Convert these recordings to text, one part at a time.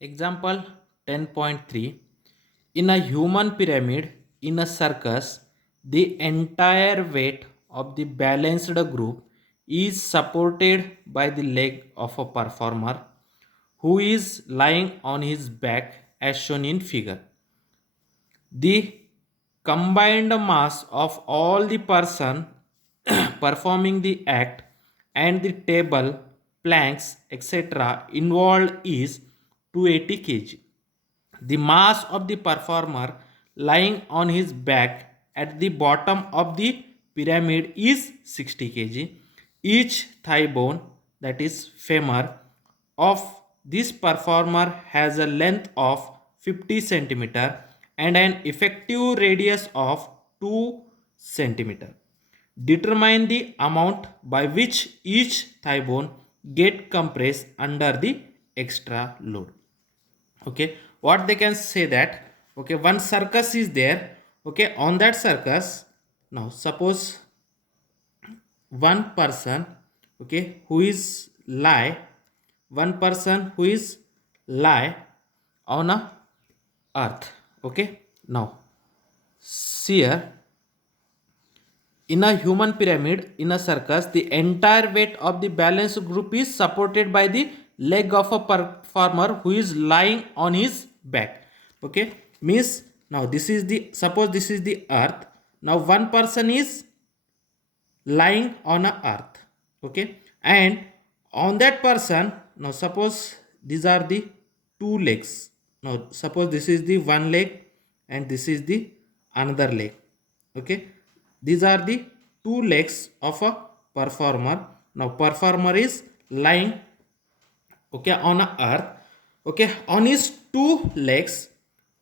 Example 10.3. In a human pyramid in a circus, the entire weight of the balanced group is supported by the leg of a performer who is lying on his back as shown in figure. The combined mass of all the person performing the act and the table, planks, etc. involved is 280 kg. The mass of the performer lying on his back at the bottom of the pyramid is 60 kg. Each thigh bone, that is femur, of this performer has a length of 50 centimeter and an effective radius of 2 centimeter. Determine the amount by which each thigh bone get compressed under the extra load. Okay, what they can say that, okay, one circus is there. Okay, on that circus, now suppose one person, okay, who is lie, one person who is lie on a earth. Okay, now see here, in a human pyramid in a circus, the entire weight of the balanced group is supported by the leg of a performer who is lying on his back. Okay, means now this is the, suppose this is the earth. Now one person is lying on a earth. Okay, and on that person, now suppose these are the two legs. Now suppose this is the one leg and this is the another leg. Okay, these are the two legs of a performer. Now performer is lying, okay, on a earth. Okay, on his two legs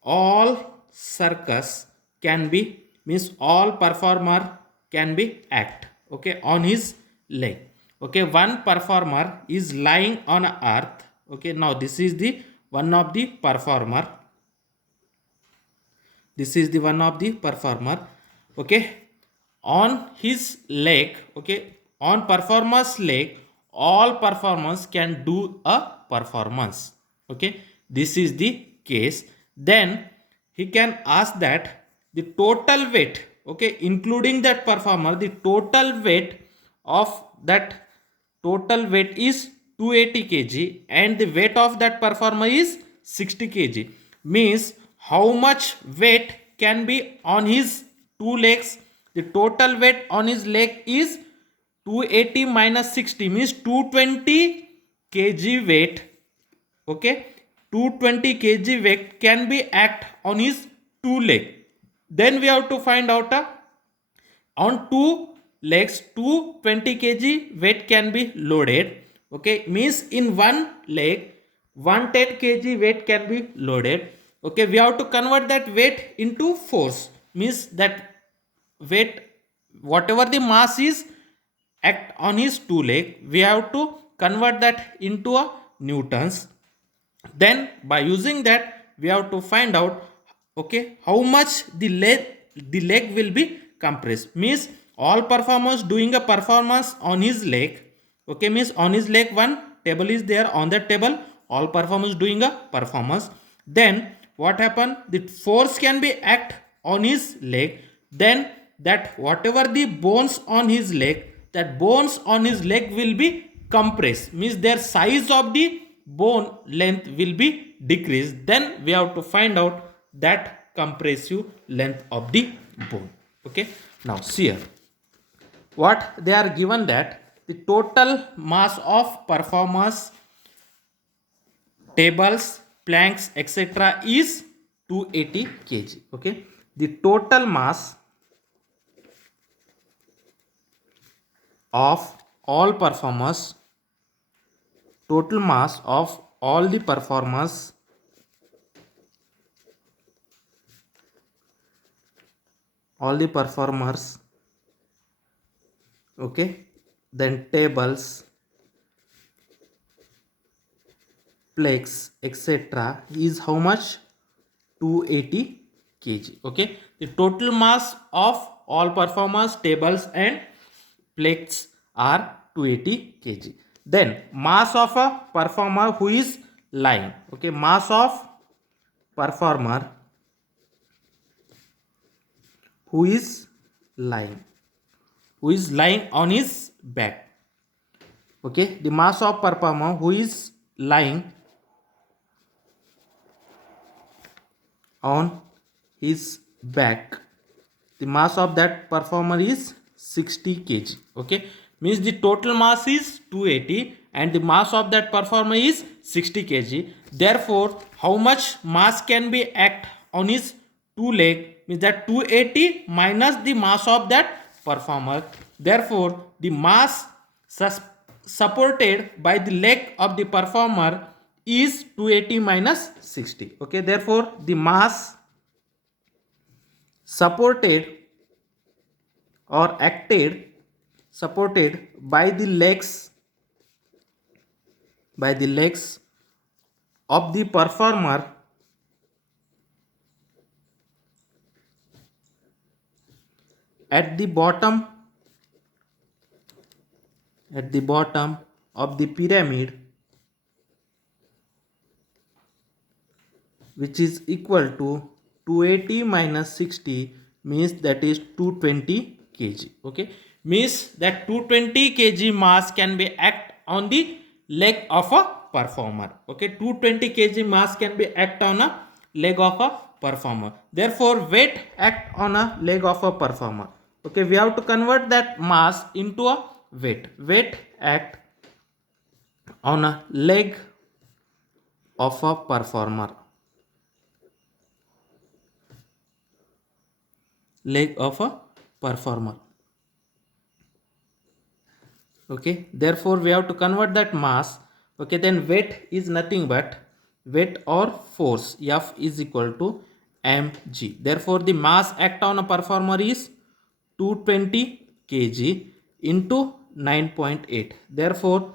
all circus can be, means all performer can be act, okay, on his leg. Okay, one performer is lying on a earth. Okay, now this is the one of the performer, this is the one of the performer. Okay, on his leg, okay, on performer's leg all performers can do a performance. Okay, this is the case. Then he can ask that the total weight, okay, including that performer, the total weight of that total weight is 280 kg and the weight of that performer is 60 kg. Means how much weight can be on his two legs? The total weight on his leg is 280 minus 60, means 220 kg weight. Okay, 220 kg weight can be act on his two leg. Then we have to find out on two legs 220 kg weight can be loaded. Okay, means in one leg 110 kg weight can be loaded. Okay, we have to convert that weight into force, means that weight, whatever the mass is act on his two leg, we have to convert that into a newtons. Then by using that we have to find out, okay, how much the leg will be compressed. Means all performers doing a performance on his leg. Okay, means on his leg one table is there, on that table all performers doing a performance. Then what happen, the force can be act on his leg. Then that whatever the bones on his leg, that bones on his leg will be compressed, means their size of the bone length will be decreased. Then we have to find out that compressive length of the bone. Okay, now see here what they are given, that the total mass of performers, tables, planks, etc. is 280 kg. Okay, the total mass of all performers, total mass of all the performers, all the performers, okay, then tables, plaques, etc. is how much? 280 kg. Okay, the total mass of all performers, tables and plaques are 280 kg. Then mass of a performer who is lying. Okay, mass of performer who is lying, on his back. Okay, the mass of performer who is lying on his back, the mass of that performer is 60 kg. Okay, means the total mass is 280 and the mass of that performer is 60 kg. Therefore, how much mass can be act on his two leg? Means that 280 minus the mass of that performer. Therefore, the mass supported by the leg of the performer is 280 minus 60. Okay, therefore the mass supported or acted supported by the legs of the performer at the bottom of the pyramid, which is equal to 280 minus 60, means that is 220 kg. Okay, means that 220 kg mass can be act on the leg of a performer. Okay, 220 kg mass can be act on a leg of a performer. Therefore, weight act on a leg of a performer. Okay, we have to convert that mass into a weight. Weight act on a leg of a performer. Leg of a performer. Okay, therefore we have to convert that mass. Okay, then weight is nothing but weight or force, F is equal to mg. Therefore the mass act on a performer is 220 kg into 9.8. Therefore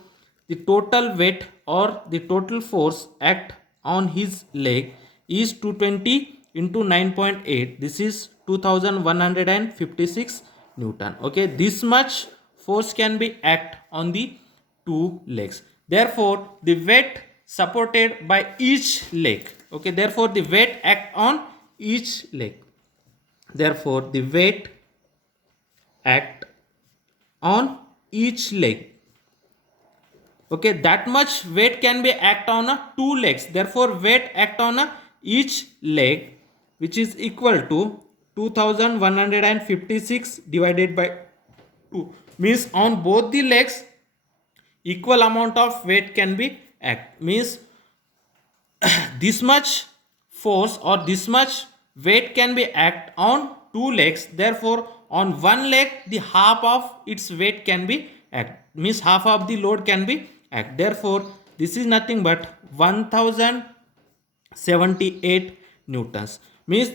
the total weight or the total force act on his leg is 220 into 9.8. This is 2156 Newton. Okay, this much force can be act on the two legs. Therefore the weight supported by each leg. Okay, therefore the weight act on each leg. Therefore the weight act on each leg. Okay, that much weight can be act on a two legs. Therefore weight act on a each leg, which is equal to 2156 divided by 2, means on both the legs equal amount of weight can be act. Means this much force or this much weight can be act on two legs. Therefore on one leg the half of its weight can be act, means half of the load can be act. Therefore this is nothing but 1078 newtons. Means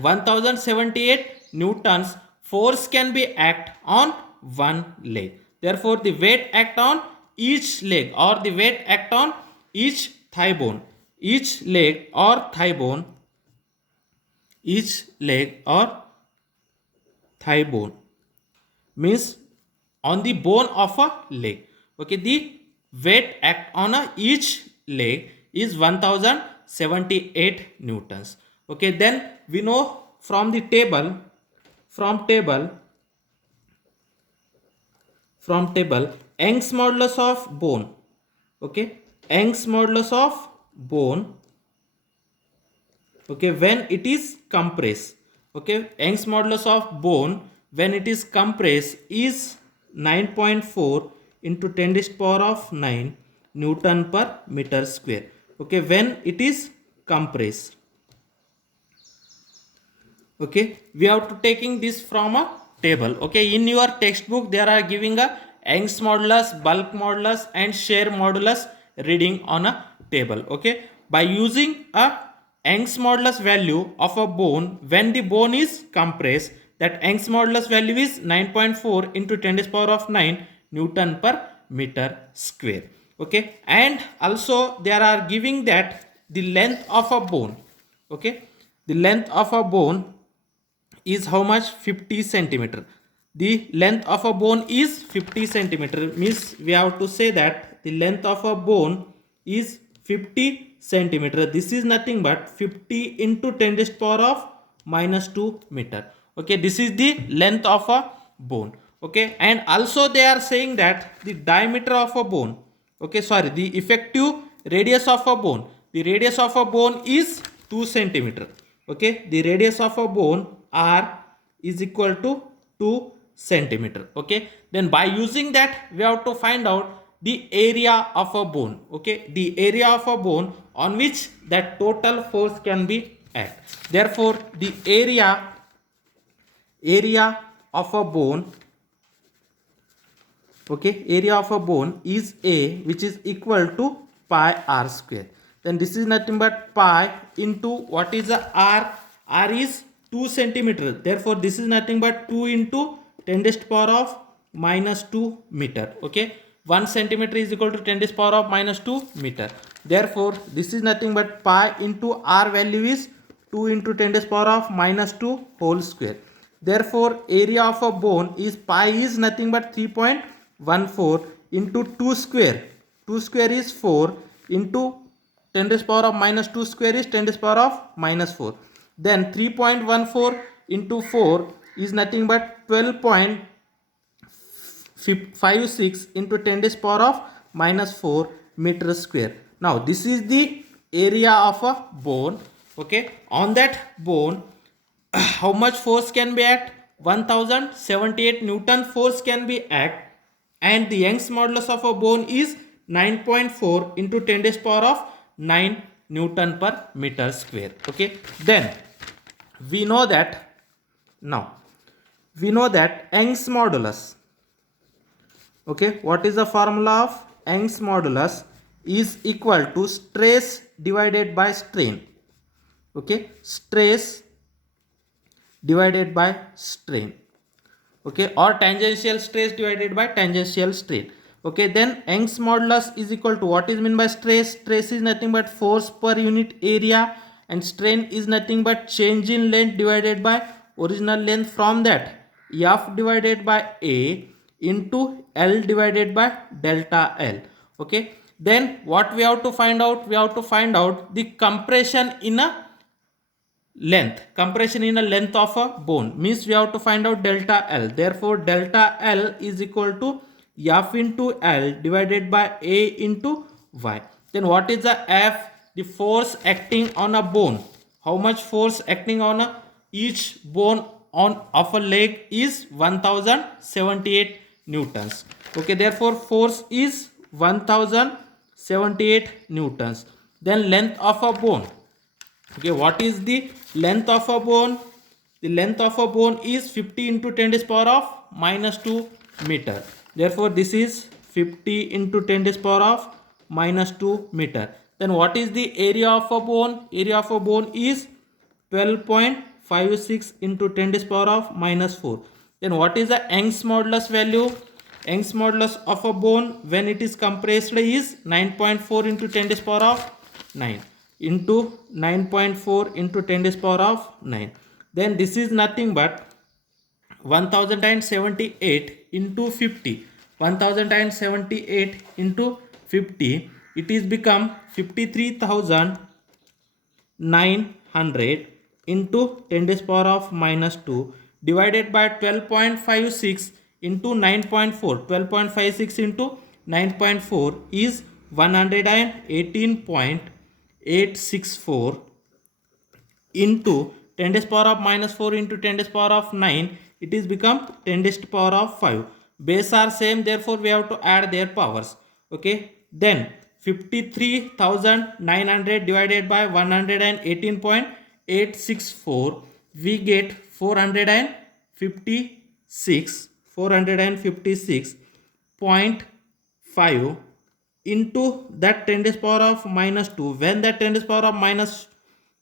1078 newtons force can be act on one leg. Therefore the weight act on each leg or the weight act on each thigh bone, each leg or thigh bone, each leg or thigh bone, means on the bone of a leg. Okay, the weight act on a each leg is 1078 newtons. Okay, then we know from the table, Young's modulus of bone. Okay, Young's modulus of bone. Okay, when it is compressed. Okay, Young's modulus of bone when it is compressed is 9.4 into 10 to the power of 9 Newton per meter square. Okay, when it is compressed. Okay, we have to taking this from a table. Okay, in your textbook there are giving a Young's modulus, bulk modulus and shear modulus reading on a table. Okay, by using a Young's modulus value of a bone when the bone is compressed, that Young's modulus value is 9.4 into 10 to the power of 9 Newton per meter square. Okay, and also they are giving that the length of a bone. Okay, the length of a bone is how much? 50 centimeter. The length of a bone is 50 centimeter, means we have to say that the length of a bone is 50 centimeter. This is nothing but 50 into 10 raised power of minus 2 meter. Okay, this is the length of a bone. Okay, and also they are saying that the diameter of a bone, okay, sorry, the effective radius of a bone, the radius of a bone is 2 centimeter. Okay, the radius of a bone r is equal to 2 centimeter. Okay, then by using that we have to find out the area of a bone. Okay, the area of a bone on which that total force can be act. Therefore the area of a bone, okay, area of a bone is a, which is equal to pi r square. Then this is nothing but pi into what is the r. R is 2 centimeter. Therefore this is nothing but 2 into 10 raised power of minus 2 meter. Okay, 1 centimeter is equal to 10 raised power of minus 2 meter. Therefore this is nothing but pi into r value is 2 into 10 raised power of minus 2 whole square. Therefore area of a bone is pi is nothing but 3.14 into 2 square. 2 square is 4 into 10 raised power of minus 2 square is 10 raised power of minus 4. Then 3.14 into 4 is nothing but 12.56 into 10 raised power of minus 4 meter square. Now this is the area of a bone. Okay, on that bone how much force can be act? 1078 Newton force can be act, and the Young's modulus of a bone is 9.4 into 10 raised power of 9 Newton per meter square. Okay, then we know that Young's modulus, okay, what is the formula of Young's modulus? Is equal to stress divided by strain. Okay, stress divided by strain. Okay, or tangential stress divided by tangential strain. Okay, then Young's modulus is equal to what is meant by stress? Stress is nothing but force per unit area, and strain is nothing but change in length divided by original length. From that F divided by A into L divided by delta L. Okay, then what we have to find out? We have to find out the compression in a length. Compression in a length of a bone means we have to find out delta L. Therefore delta L is equal to F into L divided by A into Y. Then what is the F? The force acting on a bone. How much force acting on a each bone on of a leg is 1078 newtons. Okay, therefore force is 1078 newtons. Then length of a bone. Okay, what is the length of a bone? The length of a bone is 50 into 10 raised power of minus 2 meter. Therefore this is 50 into 10 raised power of minus 2 meter. Then what is the area of a bone? Area of a bone is 12.56 into 10 raised power of minus 4. Then what is the Young's modulus value? Young's modulus of a bone when it is compressed is 9.4 into 10 raised power of 9 into 9.4 into 10 raised power of 9. Then this is nothing but 1078 into 50. 1078 into 50, it is become 53,900 into 10 raised power of minus 2 divided by 12.56 into 9.4. 12.56 into 9.4 is 118.864 into 10 raised power of minus 4 into 10 raised power of 9. It is become 10 raised power of 5. Base are same, therefore we have to add their powers. Okay, then 53,900 divided by 118.864, we get 456.5 into that 10 raised power of minus 2. When that 10 raised power of minus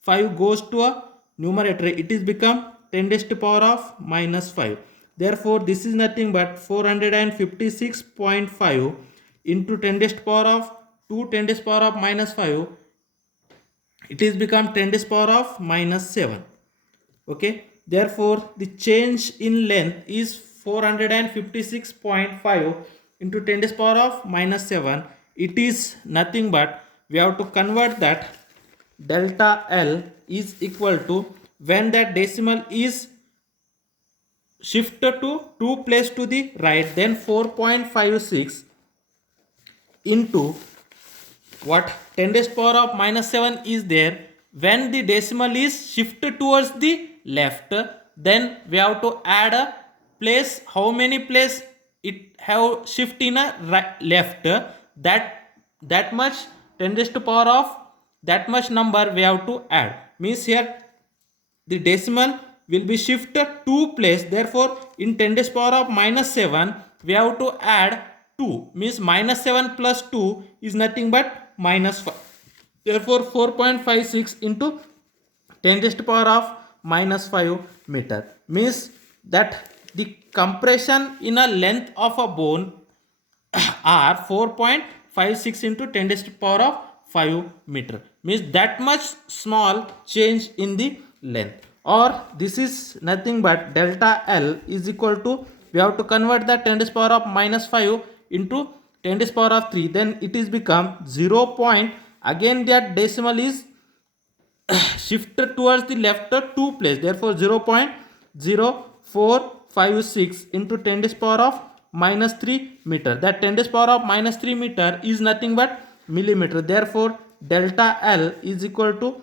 5 goes to a numerator, it is become 10 raised to power of minus 5. Therefore this is nothing but 456.5 into 10 raised power of 2 10 raised power of minus 5. It is become 10 raised power of minus 7. Okay, therefore the change in length is 456.5 into 10 raised power of minus 7. It is nothing but we have to convert that delta L is equal to, when that decimal is shifted to 2 place to the right, then 4.56 into what, 10 raised to power of minus 7 is there. When the decimal is shifted towards the left, then we have to add a place. How many place it have shift in a right, left, that much 10 raised to power of that much number we have to add. Means here the decimal will be shifted 2 place, therefore in 10 raised to power of minus 7 we have to add 2, means minus 7 plus 2 is nothing but minus 5. Therefore 4.56 into 10 raised to power of minus 5 meter, means that the compression in a length of a bone are 4.56 into 10 raised to power of 5 meter, means that much small change in the length. Or this is nothing but delta L is equal to, we have to convert the 10 raised to power of minus 5 into 10 raised to power of 3, then it is become 0. Again that decimal is shifted towards the left 2 place, therefore 0.0456 into 10 raised to power of minus 3 meter. That 10 raised to power of minus 3 meter is nothing but millimeter, therefore delta L is equal to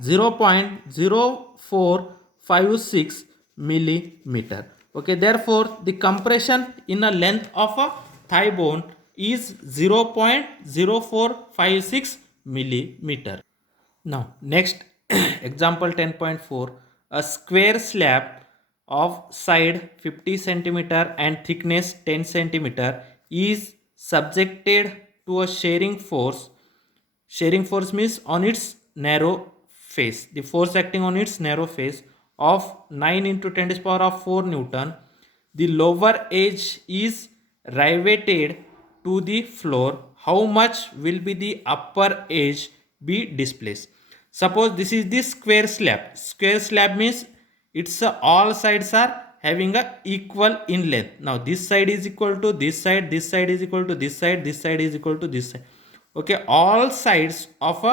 0.0456 millimeter. Okay, therefore the compression in a length of a thigh bone is 0.0456 millimeter. Now next example 10.4, a square slab of side 50 centimeter and thickness 10 centimeter is subjected to a shearing force. Shearing force means on its narrow face, the force acting on its narrow face of 9 into 10 to the power of 4 Newton. The lower edge is riveted to the floor. How much will be the upper edge be displaced? Suppose this is the square slab. Square slab means it's all sides are having a equal in length. Now this side is equal to this side is equal to this side is equal to this side. Okay, all sides of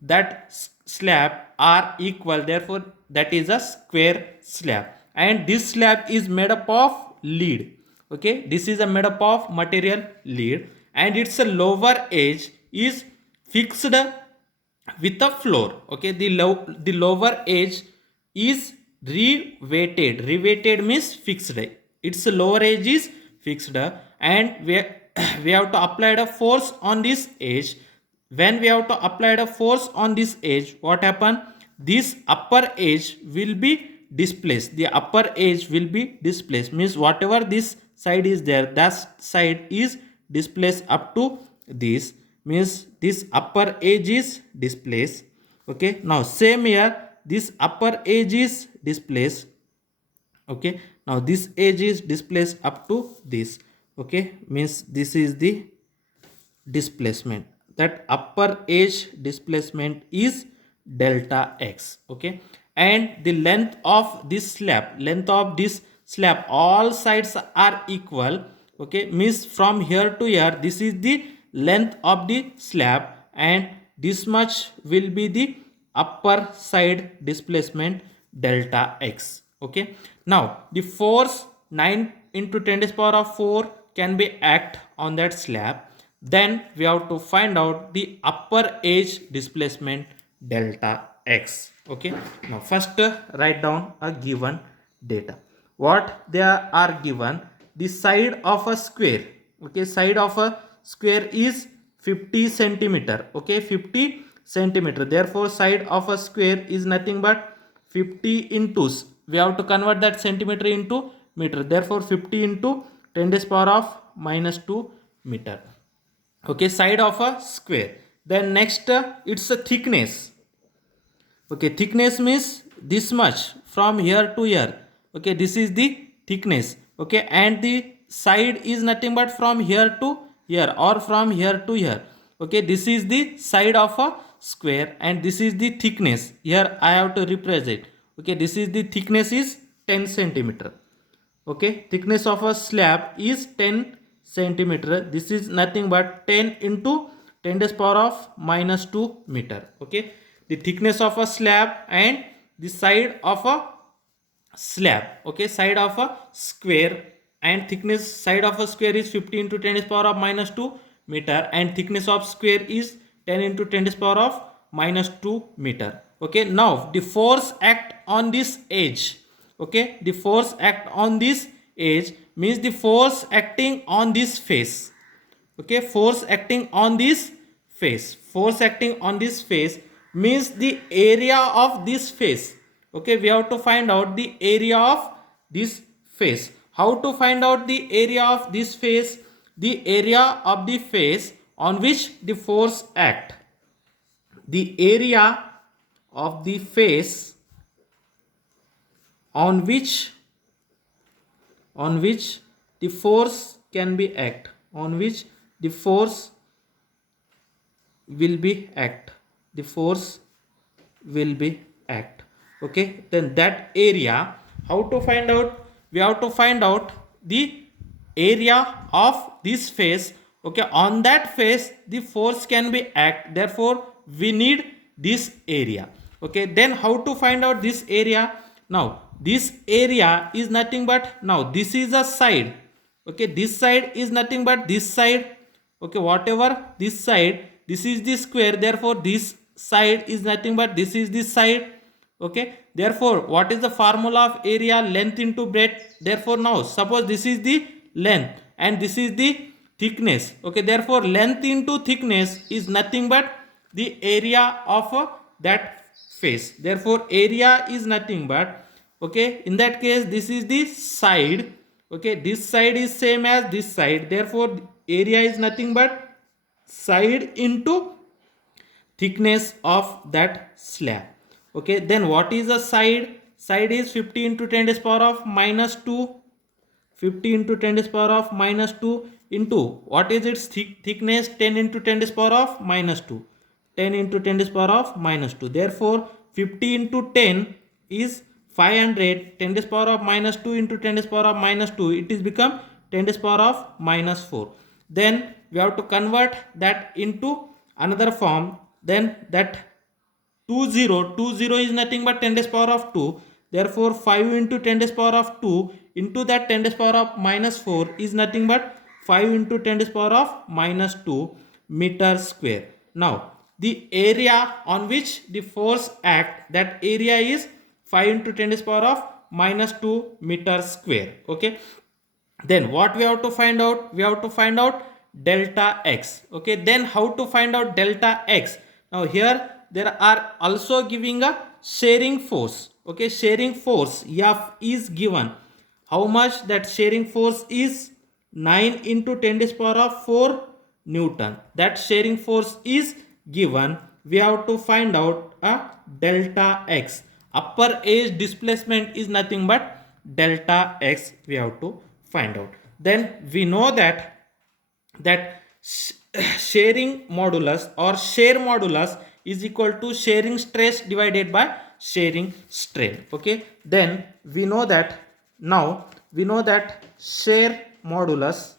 that slab are equal, therefore that is a square slab, and this slab is made up of lead. Okay, this is a made up of material lead, and its lower edge is fixed with the floor. Okay, the lower edge is riveted means fixed, its lower edge is fixed, and we have to apply the force on this edge. When we have to apply the force on this edge, what happen, this upper edge will be displaced. The upper edge will be displaced, means whatever this side is there, that side is displaced up to this, means this upper edge is displaced. Okay, now same here, this upper edge is displaced. Okay, now this edge is displaced up to this. Okay, means this is the displacement, that upper edge displacement is delta x. Okay, and the length of this slab, all sides are equal. Okay, means from here to here, this is the length of the slab, and this much will be the upper side displacement delta x. Okay, now the force 9 into 10 to the power of 4 can be act on that slab. Then we have to find out the upper edge displacement delta x. Okay, now first write down a given data. What they are given, the side of a square. Okay, side of a square is 50 centimeter. Okay, 50 centimeter, therefore side of a square is nothing but 50 into, we have to convert that centimeter into meter, therefore 50 into 10 to the power of minus 2 meter. Okay, side of a square. Then next it's a thickness. Okay, thickness means this much from here to here. Okay, this is the thickness. Okay, and the side is nothing but from here to here or from here to here. Okay, this is the side of a square, and this is the thickness. Here I have to represent. Okay, this is the thickness is 10 centimeter. Okay, thickness of a slab is 10 centimeter. This is nothing but 10 into 10 to the power of minus 2 meter. Okay, the thickness of a slab and the side of a slab, okay, side of a square, and thickness side of a square is 50 into 10 to the power of minus 2 meter, and thickness of square is 10 into 10 to the power of minus 2 meter. Okay, now the force act on this edge. Okay, the force act on this edge means the force acting on this face. Okay, force acting on this face, force acting on this face means the area of this face. Okay, we have to find out the area of this face. How to find out the area of this face? The area of the face on which the force act, the area of the face on which the force can be act, on which the force will be act, the force will be act. Okay, then that area, how to find out? We have to find out the area of this face. Okay, on that face the force can be act, therefore we need this area. Okay, then how to find out this area? Now this area is nothing but, now this is a side. Okay, this side is nothing but this side. Okay, whatever this side, this is the square, therefore this side is nothing but this is this side. Okay, therefore what is the formula of area? Length into breadth. Therefore now suppose this is the length and this is the thickness. Okay, therefore length into thickness is nothing but the area of that face. Therefore area is nothing but, okay, in that case this is the side. Okay, this side is same as this side, therefore area is nothing but side into thickness of that slab. Okay, then what is the side? Side is 50 into 10 to the power of minus 2, 50 into 10 to the power of minus 2 into what is its thickness? 10 into 10 to the power of minus 2, 10 into 10 to the power of minus 2. Therefore 50 into 10 is 500, 10 to the power of minus 2 into 10 to the power of minus 2, it is become 10 to the power of minus 4. Then we have to convert that into another form. Then that 20 is nothing but 10 to the power of 2. Therefore 5 into 10 to the power of 2 into that 10 to the power of minus 4 is nothing but 5 into 10 to the power of minus 2 meter square. Now the area on which the force act, that area is 5 into 10 to the power of minus 2 meter square. Okay, then what we have to find out? We have to find out delta x. Okay, then how to find out delta x? Now here there are also giving a shearing force. Okay, shearing force F is given. How much? That shearing force is 9 into 10 to the power of 4 Newton. That shearing force is given. We have to find out a delta x. Upper edge displacement is nothing but delta x. We have to find out. Then we know that shearing modulus or shear modulus is equal to shearing stress divided by shearing strain. Okay, then we know that, now we know that shear modulus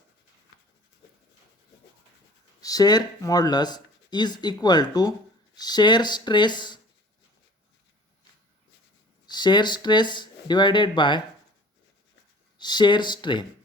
is equal to shear stress divided by shear strain.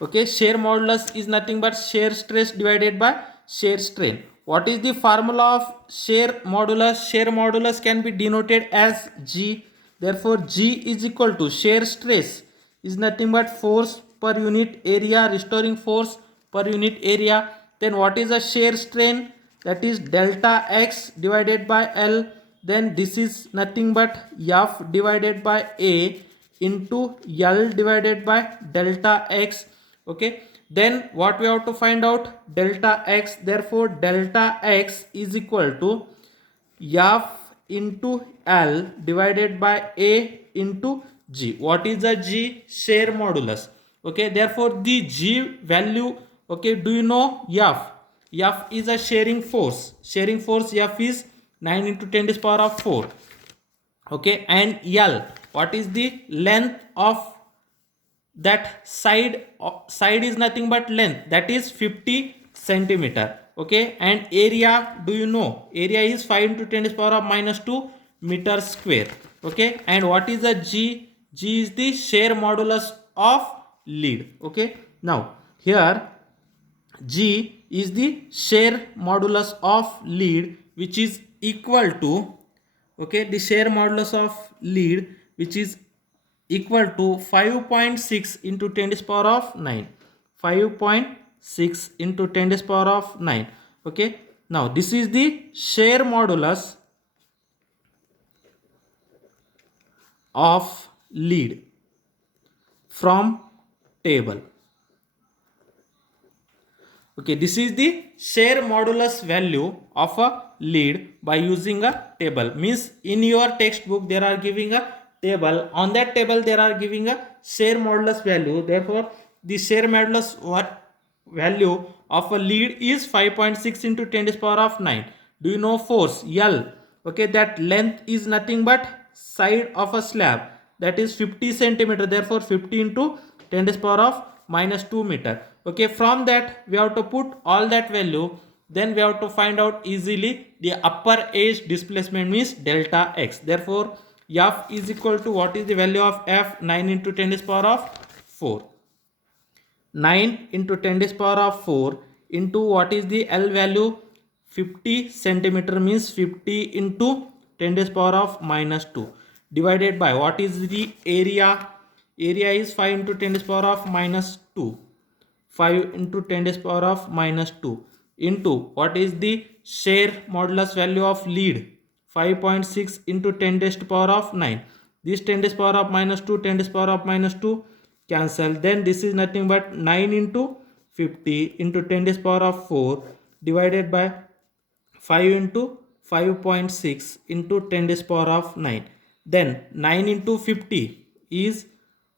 Okay, shear modulus is nothing but shear stress divided by shear strain. What is the formula of shear modulus? Shear modulus can be denoted as G. Therefore G is equal to shear stress is nothing but force per unit area, restoring force per unit area. Then what is the shear strain? That is delta x divided by L. Then this is nothing but F divided by A into L divided by delta x. Okay, then what we have to find out? Delta x. Therefore delta x is equal to F into L divided by A into G. What is the G? Shear modulus. Okay, therefore the G value, okay, do you know? F is a shearing force. Shearing force F is 9 into 10 to the power of 4. Okay, and L, what is the length of that side? Side is nothing but length, that is 50 centimeter. Okay, and area, do you know, area is 5 into 10 to the power of minus 2 meter square. Okay, and what is the g? G is the shear modulus of lead. Okay, now here G is the shear modulus of lead, which is equal to, okay, the shear modulus of lead, which is equal to 5.6 into 10 to the power of 9. 5.6 into 10 to the power of 9. Okay, now this is the shear modulus of lead from table. Okay, this is the shear modulus value of a lead by using a table. Means in your textbook there are giving a table. On that table there are giving a shear modulus value. Therefore, the shear modulus value of a lead is 5.6 into 10 to the power of 9. Do you know force L? Okay, that length is nothing but side of a slab, that is 50 centimeter. Therefore, 50 into 10 to the power of minus 2 meter. Okay, from that we have to put all that value, then we have to find out easily the upper edge displacement, means delta x. Therefore, f is equal to, what is the value of f? 9 into 10 to the power of 4. 9 into 10 to the power of 4 into, what is the L value? 50 centimeter, means 50 into 10 to the power of minus 2, divided by, what is the area? Area is 5 into 10 to the power of minus 2. 5 into 10 to the power of minus 2 into, what is the shear modulus value of lead? 5.6 into 10 to the power of 9. This 10 to the power of minus 2, 10 to the power of minus 2 cancel. Then this is nothing but 9 into 50 into 10 to the power of 4 divided by 5 into 5.6 into 10 to the power of 9. Then 9 into 50 is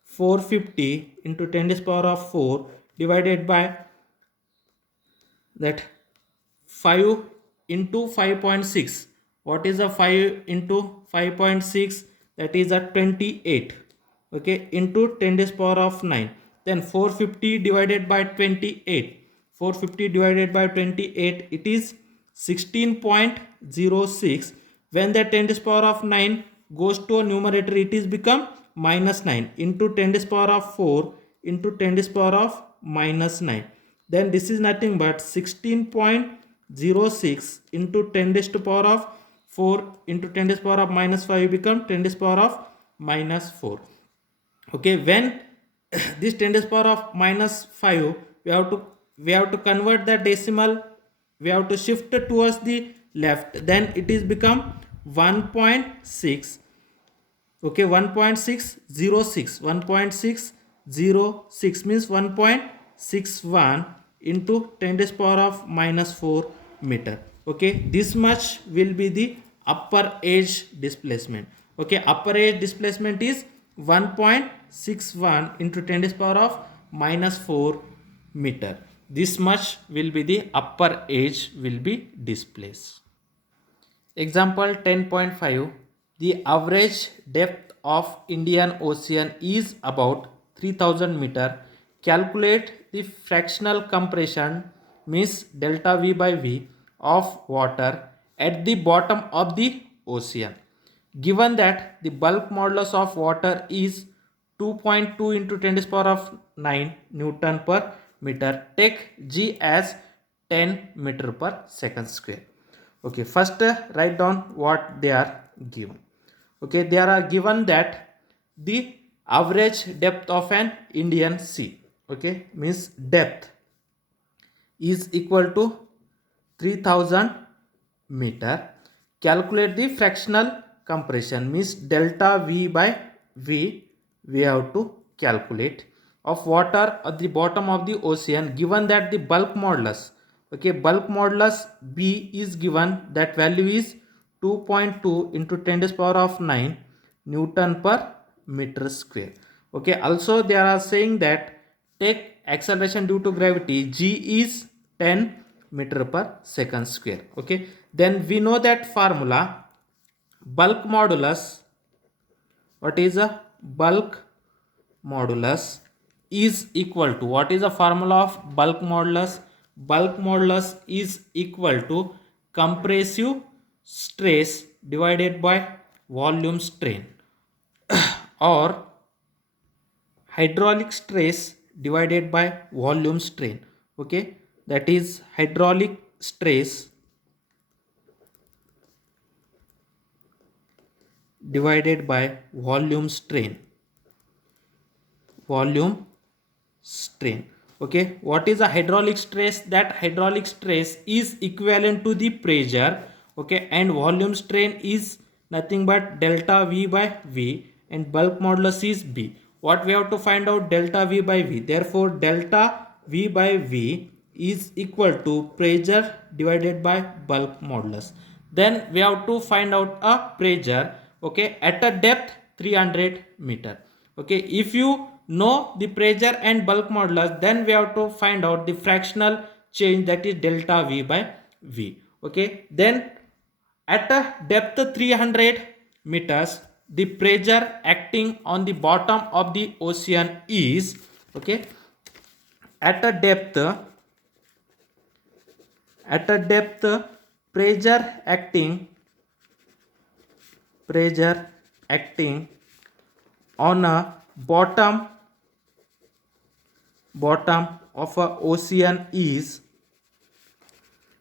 450 into 10 to the power of 4 divided by that 5 into 5.6. What is a 5 into 5.6? That is a 28. Okay, into 10 to the power of 9. Then 450 divided by 28. 450 divided by 28, it is 16.06. When the 10 to the power of 9 goes to a numerator, it is become minus 9 into 10 to the power of 4 into 10 to the power of minus 9. Then this is nothing but 16.06 into 10 to the power of 4 into 10 to the power of minus 5 become 10 to the power of minus 4. Okay, when this 10 to the power of minus 5, we have to convert the decimal, we have to shift towards the left, then it is become 1.6. Okay, 1.606. 1.606 means 1.61 into 10 to the power of minus 4 meter. Okay, this much will be the upper edge displacement. Okay, upper edge displacement is 1.61 into 10 to the power of minus 4 meter. This much will be the upper edge will be displaced. Example 10.5. The average depth of Indian Ocean is about 3000 meter. Calculate the fractional compression, means delta V by V, of water at the bottom of the ocean. Given that the bulk modulus of water is 2.2 into 10 to the power of 9 Newton per meter, take G as 10 meter per second square. Okay, first write down what they are given. Okay, they are given that the average depth of an Indian Sea, okay, means depth is equal to 3000 meter. Calculate the fractional compression, means delta V by V we have to calculate, of water at the bottom of the ocean, given that the bulk modulus, okay, bulk modulus B is given, that value is 2.2 into 10 to the power of 9 Newton per meter square. Okay, also they are saying that take acceleration due to gravity, G is 10 meter per second square. Okay, then we know that formula, bulk modulus, what is a bulk modulus, is equal to, what is the formula of bulk modulus? bulk modulus is equal to compressive stress divided by volume strain or hydraulic stress divided by volume strain. Okay, that is hydraulic stress divided by volume strain. Okay, what is a hydraulic stress? That hydraulic stress is equivalent to the pressure. Okay, and volume strain is nothing but delta V by V, and bulk modulus is B. What we have to find out? Delta V by V. Therefore delta V by V is equal to pressure divided by bulk modulus. Then we have to find out a pressure, okay, at a depth 300 meter. Okay, if you know the pressure and bulk modulus, then we have to find out the fractional change, that is delta V by V. Okay, then at a depth 300 meters, the pressure acting on the bottom of the ocean is, okay, at a depth pressure acting on a bottom of a ocean is,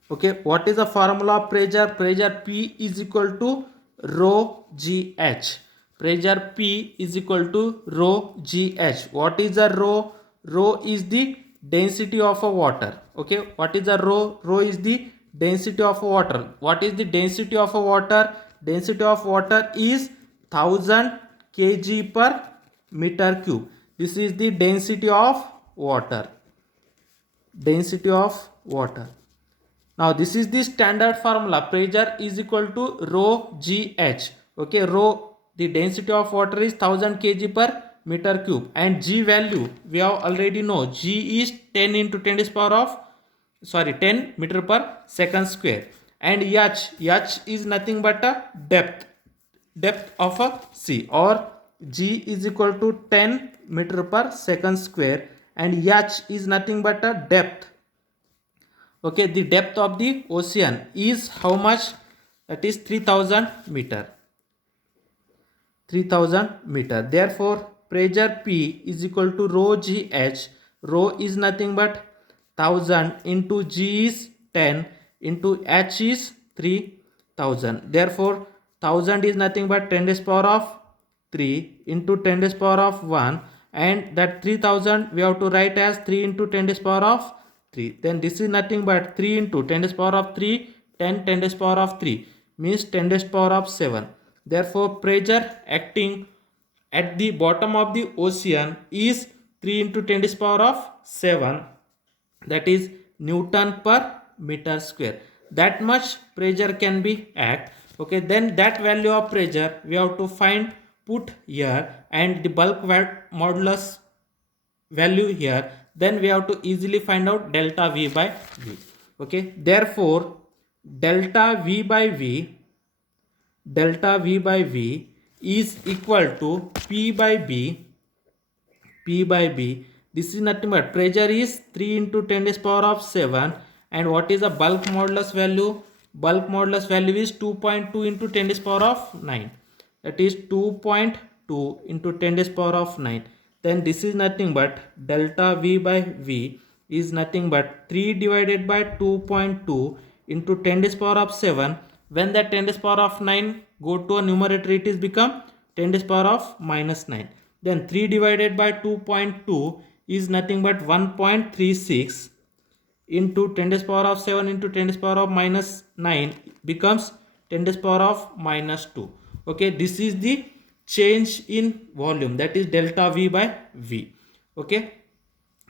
okay, what is the formula of pressure? Pressure P is equal to rho GH. Pressure P is equal to rho GH. What is the rho? Rho is the density of a water. Okay, what is the rho? Rho is the density of water. What is the density of a water? Density of water is 1000 kg per meter cube. This is the density of water. Density of water. Now this is the standard formula. Pressure is equal to rho GH. Okay, rho, the density of water is 1000 kg per meter cube, and G value we have already know. G is 10 into 10 is power of 10 meter per second square, and H is nothing but a depth of a sea, or G is equal to 10 meter per second square, and H is nothing but a depth. Okay, the depth of the ocean is how much? That is 3000 meter. 3000 meter. Therefore pressure P is equal to rho GH. Rho is nothing but 1000 into G is 10 into H is 3000. Therefore 1000 is nothing but 10 raised power of 3 into 10 raised power of 1, and that 3000 we have to write as 3 into 10 raised power of 3. Then this is nothing but 3 into 10 raised power of 3, 10 raised power of 3 means 10 raised power of 7. Therefore pressure acting at the bottom of the ocean is 3 into 10 raised power of 7, that is Newton per meter square. That much pressure can be act. Okay, then that value of pressure we have to put here, and the bulk modulus value here. Then we have to easily find out delta V by V. Okay, therefore delta V by V is equal to P by B. This is nothing but pressure is 3 into 10 raised power of 7, and what is the bulk modulus value? Bulk modulus value is 2.2 into 10 raised power of 9. That is 2.2 into 10 raised power of 9. Then this is nothing but delta V by V is nothing but 3 divided by 2.2 into 10 raised power of 7. When that 10 raised power of 9 go to a numerator, it is become 10 raised power of minus 9. Then 3 divided by 2.2 is nothing but 1.36 into 10 raised power of 7 into 10 raised power of minus 9 becomes 10 raised power of minus 2. Okay, this is the change in volume, that is delta V by V. Okay,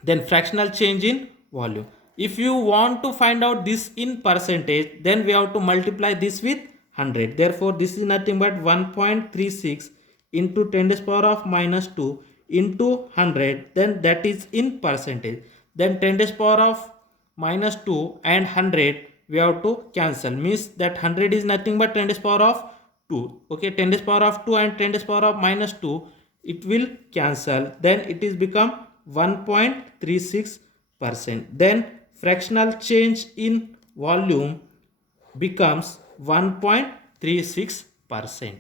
then fractional change in volume. If you want to find out this in percentage, then we have to multiply this with 100. Therefore this is nothing but 1.36 into 10 raised power of minus 2 into 100, then that is in percentage. Then 10 raised power of minus 2 and 100 we have to cancel, means that 100 is nothing but 10 raised power of 2. Okay, 10 raised power of 2 and 10 raised power of minus 2, it will cancel, then it is become 1.36%. Then fractional change in volume becomes 1.36%.